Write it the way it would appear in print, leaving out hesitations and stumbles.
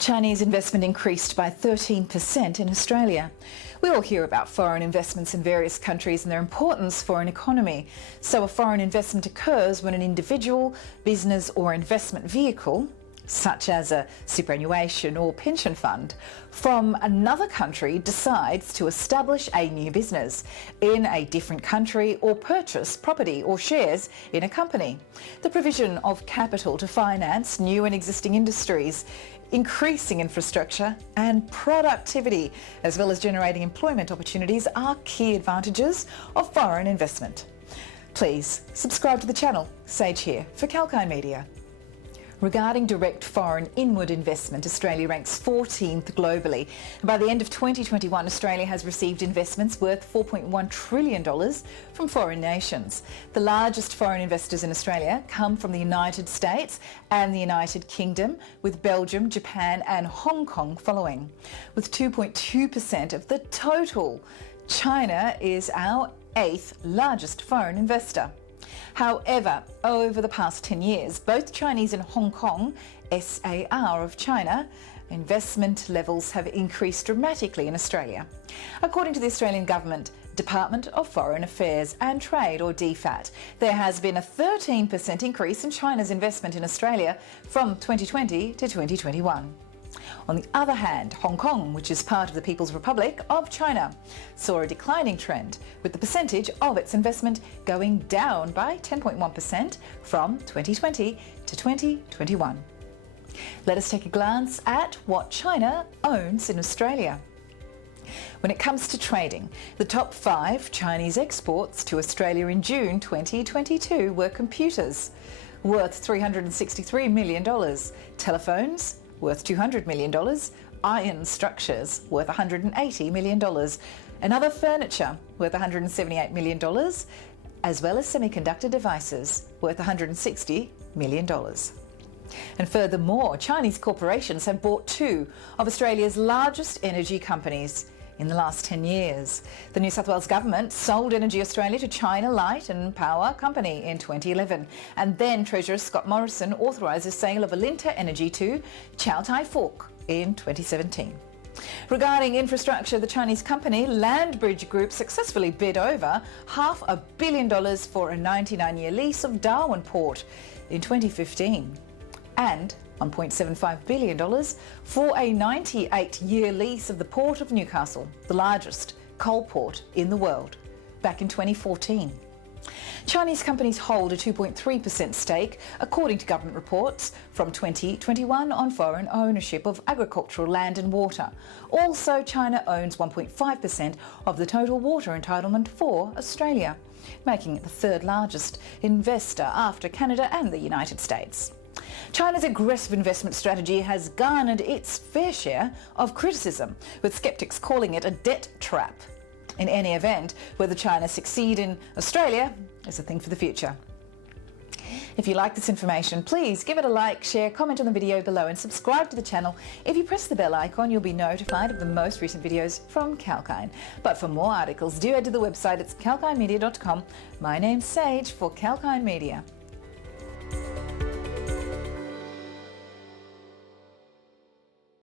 Chinese investment increased by 13% in Australia. We all hear about foreign investments in various countries and their importance for an economy. So a foreign investment occurs when an individual, business or investment vehicle, such as a superannuation or pension fund, from another country decides to establish a new business in a different country or purchase property or shares in a company. The provision of capital to finance new and existing industries, increasing infrastructure and productivity, as well as generating employment opportunities, are key advantages of foreign investment. Please subscribe to the channel. Sage here for Kalkine Media. Regarding direct foreign inward investment, Australia ranks 14th globally. By the end of 2021, Australia has received investments worth $4.1 trillion from foreign nations. The largest foreign investors in Australia come from the United States and the United Kingdom, with Belgium, Japan and Hong Kong following. With 2.2% of the total, China is our 8th largest foreign investor. However, over the past 10 years, both Chinese and Hong Kong, SAR of China, investment levels have increased dramatically in Australia. According to the Australian Government Department of Foreign Affairs and Trade, or DFAT, there has been a 13% increase in China's investment in Australia from 2020 to 2021. On the other hand, Hong Kong, which is part of the People's Republic of China, saw a declining trend, with the percentage of its investment going down by 10.1% from 2020 to 2021. Let us take a glance at what China owns in Australia. When it comes to trading, the top 5 Chinese exports to Australia in June 2022 were computers, worth $363 million, telephones, worth $200 million, iron structures, worth $180 million, and other furniture, worth $178 million, as well as semiconductor devices, worth $160 million. And furthermore, Chinese corporations have bought 2 of Australia's largest energy companies in the last 10 years. The New South Wales government sold Energy Australia to China Light and Power Company in 2011, and then Treasurer Scott Morrison authorised the sale of Alinta Energy to Chow Tai Fook in 2017. Regarding infrastructure, the Chinese company Landbridge Group successfully bid over $500 million for a 99-year lease of Darwin Port in 2015, and $1.75 billion for a 98-year lease of the Port of Newcastle, the largest coal port in the world, back in 2014. Chinese companies hold a 2.3% stake, according to government reports from 2021 on foreign ownership of agricultural land and water. Also, China owns 1.5% of the total water entitlement for Australia, making it the 3rd largest investor after Canada and the United States. China's aggressive investment strategy has garnered its fair share of criticism, with skeptics calling it a debt trap. In any event, whether China succeed in Australia is a thing for the future. If you like this information, please give it a like, share, comment on the video below and subscribe to the channel. If you press the bell icon, you'll be notified of the most recent videos from Kalkine. But for more articles, do head to the website. It's kalkinemedia.com. My name's Sage for Kalkine Media.